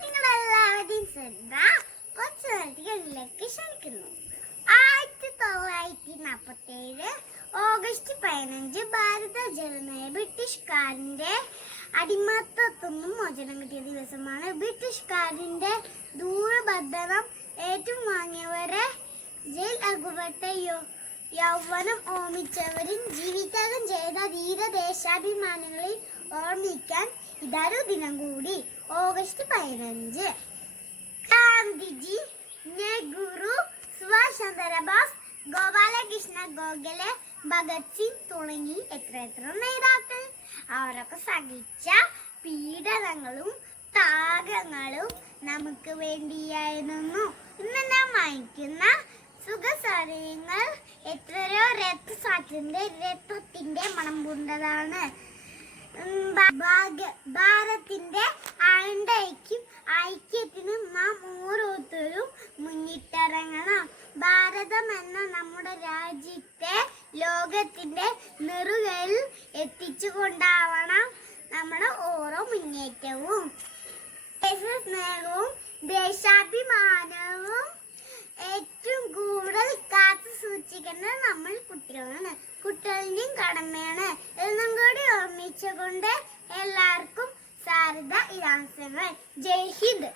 നിങ്ങളെല്ലാവരെയും ശ്രദ്ധ കുറച്ച് ക്ഷണിക്കുന്നു. ആയിരത്തി തൊള്ളായിരത്തി നാൽപ്പത്തേഴ് ഓഗസ്റ്റ് പതിനഞ്ച് ഭാരത ജനതയെ ബ്രിട്ടീഷുകാരന്റെ അടിമത്തത്തിൽ മോചനം കിട്ടിയ ദിവസമാണ്. ബ്രിട്ടീഷുകാരന്റെ ഏറ്റവും വാങ്ങിയവരെ ജയിൽ യൗവനം ഓമിച്ചവരും ജീവിക്കാകം ചെയ്ത ധീരദേശാഭിമാനങ്ങളിൽ ഓർമ്മിക്കാൻ ഇതൊരു ദിനം കൂടി ഓഗസ്റ്റ് പതിനഞ്ച്. ഗാന്ധിജി നെഹ്റു സുഭാഷ് ചന്ദ്രബോസ് ഗോപാലകൃഷ്ണ ഗോഖലെ ഭഗത് സിംഗ് തുടങ്ങി എത്ര എത്ര നേതാക്കൾ? അവരൊക്കെ സഹിച്ച പീഡനങ്ങളും ത്യാഗങ്ങളും നമുക്ക് വേണ്ടിയായിരുന്നു. ഇന്ന് നാം വാങ്ങിക്കുന്ന സുഖസൗകര്യങ്ങൾ എത്രയോ രക്തസാക്ഷിന്റെ രക്തത്തിന്റെ മണം പൂണ്ടതാണ് ഭ- ഭാഗ്യ- ഭാരതത്തിന്റെ അയണ്ട ഐക്യം നാം ഓരോരുത്തരും മുന്നിട്ടിറങ്ങണം. ഭാരതം എന്ന നമ്മുടെ രാജ്യത്തെ ലോകത്തിന്റെ നെറുകയിൽ എത്തിച്ചുകൊണ്ടാവണം നമ്മുടെ ഓരോ മുന്നേറ്റവും. സ്നേഹവും ദേശാഭിമാനവും ഏറ്റവും കൂടുതൽ കാത്തു സൂക്ഷിക്കുന്നത് നമ്മൾ കുട്ടികളാണ്. കുട്ടികളുടെയും കടമയാണ്. എന്നും കൂടി ഓർമ്മിച്ചുകൊണ്ട് എല്ലാവർക്കും സാരദ ഇരാസങ്ങൾ ജയ് ഹിന്ദ്.